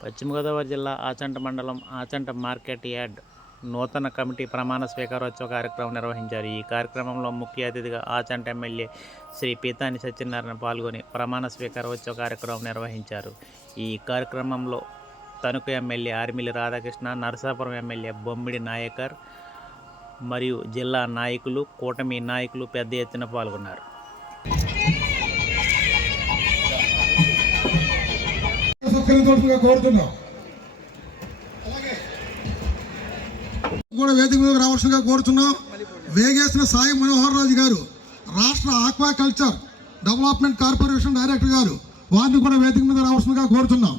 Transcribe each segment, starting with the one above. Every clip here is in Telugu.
పశ్చిమ గోదావరి జిల్లా ఆచంట మండలం ఆచంట మార్కెట్ యార్డ్ నూతన కమిటీ ప్రమాణ స్వీకారోత్సవ కార్యక్రమం నిర్వహించారు. ఈ కార్యక్రమంలో ముఖ్య అతిథిగా ఆచంట ఎమ్మెల్యే శ్రీ పీతాని సత్యనారాయణ పాల్గొని ప్రమాణ స్వీకారోత్సవ కార్యక్రమం నిర్వహించారు. ఈ కార్యక్రమంలో తణుకు ఎమ్మెల్యే ఆర్మిలి రాధాకృష్ణ, నరసాపురం ఎమ్మెల్యే బొమ్మిడి నాయకర్ మరియు జిల్లా నాయకులు, కూటమి నాయకులు పెద్ద ఎత్తున పాల్గొన్నారు. కోరుతున్నాం కూడా వేదిక మీద రావాల్సిందిగా కోరుతున్నాం. వేగేసిన సాయి మనోహర్ రాజు గారు, రాష్ట్ర ఆక్వాకల్చర్ డెవలప్మెంట్ కార్పొరేషన్ డైరెక్టర్ గారు, వారిని కూడా వేదిక మీద రావాల్సిందిగా కోరుతున్నాం.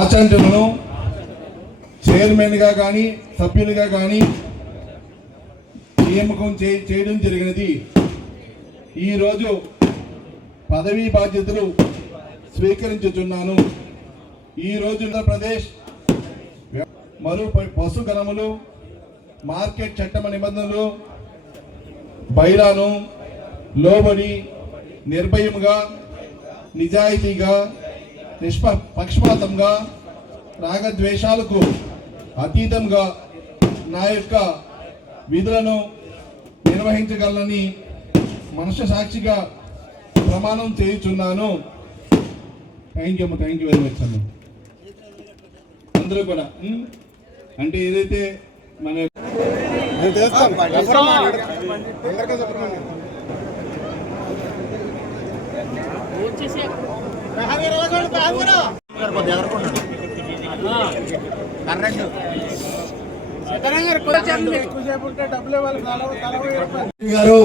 ఆచంటను చైర్మన్ గా కానీ సభ్యులుగా కానీ నియామకం చేయడం జరిగినది. ఈరోజు పదవీ బాధ్యతలు స్వీకరించుచున్నాను. ఈరోజు ఆంధ్రప్రదేశ్ మరో పశు గణములు మార్కెట్ చట్టమ నిబంధనలు బైలాను లోబడి నిర్భయంగా, నిజాయితీగా, నిష్పక్షపాతంగా, రాగద్వేషాలకు అతీతంగా నా యొక్క విధులను నిర్వహించగలనని మనసు సాక్షిగా ప్రమాణం చేయుచున్నాను. థ్యాంక్ యూ వెరీ మచ్ అన్న. అందరూ కూడా అంటే ఏదైతే మన గారు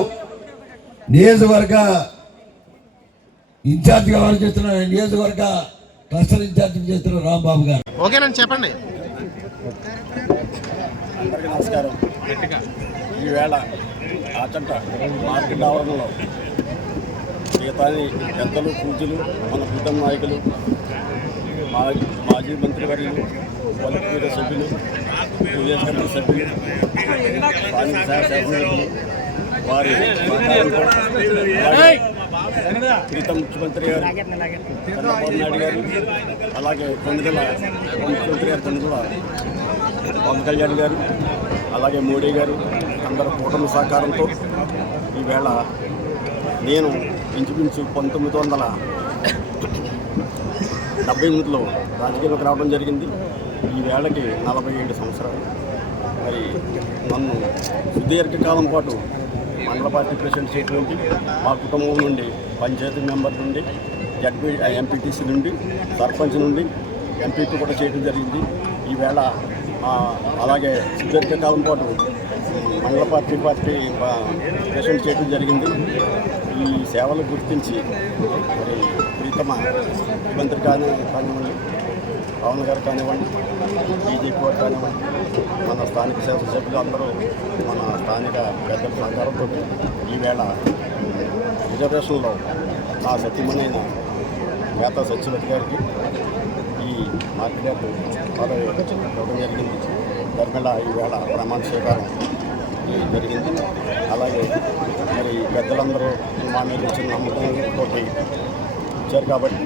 నియోజకవర్గ ఇన్ఛార్జ్ గా చేస్తున్న నియోజకవర్గ క్లస్టర్ ఇన్ఛార్జ్ చేస్తున్న రాంబాబు గారు. ఓకేనండి, చెప్పండి. అందరికీ నమస్కారం. ఈవేళ ఆచంట మార్కెట్ ఆవరణలో మిగతాది పెద్దలు, పూజలు, మన కుటుంబ నాయకులు, మాజీ మంత్రివర్యులు, పలువురు సభ్యులు, నియోజకవర్గ సభ్యులు, స్థానిక శాసనసభ్యులు, వారి సహకారంతో ప్రీతం ముఖ్యమంత్రి గారు చంద్రబాబు నాయుడు గారు, అలాగే కొనుగోల ముఖ్యమంత్రి గారు కొనుగోల పవన్ కళ్యాణ్ గారు, అలాగే మోడీ గారు, అందరూ కూటమి సహకారంతో ఈవేళ నేను ఇంచుమించు 1978లో రాజకీయాలకు రావడం జరిగింది. ఈ వేళకి 47 సంవత్సరాలు. మరి నన్ను సుదీర్ఘకాలం పాటు మండల పార్టీ ప్రెసిడెంట్ చేయటువంటి మా కుటుంబం నుండి, పంచాయతీ మెంబర్ నుండి, జడ్పీ ఎంపీటీసీ నుండి, సర్పంచ్ నుండి ఎంపీపీ కూడా చేయడం జరిగింది. ఈవేళ అలాగే సుదీర్ఘకాలం పాటు మండల పార్టీ ప్రెసిడెంట్ చేయడం జరిగింది. ఈ సేవలు గుర్తించి మరి ప్రీతమ ముఖ్యమంత్రి కానివ్వండి, పవన్ గారు కానివ్వండి, బీజేపీ వారు కానివ్వండి, మన స్థానిక శాసనసభ్యులు అందరూ మన స్థానిక పెద్దల సహకారంతో ఈవేళ రిజర్వేషన్లో నా సతీమణైన మేతా సత్యవతి గారికి ఈ మార్కెట్ పదవి ఇవ్వడం జరిగింది. ధర్మేళ ఈవేళ ప్రమాణ స్వీకారం జరిగింది. అలాగే మరి పెద్దలందరూ మా మీద వచ్చిన నమ్మకంతో ఇచ్చారు కాబట్టి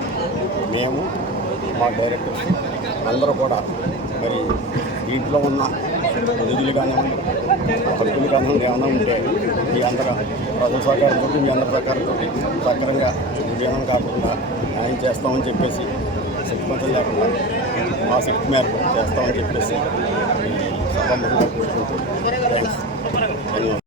మేము, మా డైరెక్టర్స్ అందరూ కూడా మరి దీంట్లో ఉన్న నిధులు కానివ్వండి, హక్కులు కానివ్వండి, ఏమైనా ఉంటే మీ అందరూ ప్రజల సహకారంతో, మీ అందరి ప్రకారంతో సక్రంగా విలీనం కాకుండా న్యాయం చేస్తామని చెప్పేసి, శక్తిమంతం లేకుండా మా శక్తి మేరకు చేస్తామని చెప్పేసి ఈ సభ కోరుకుంటూ థ్యాంక్స్. ధన్యవాదాలు.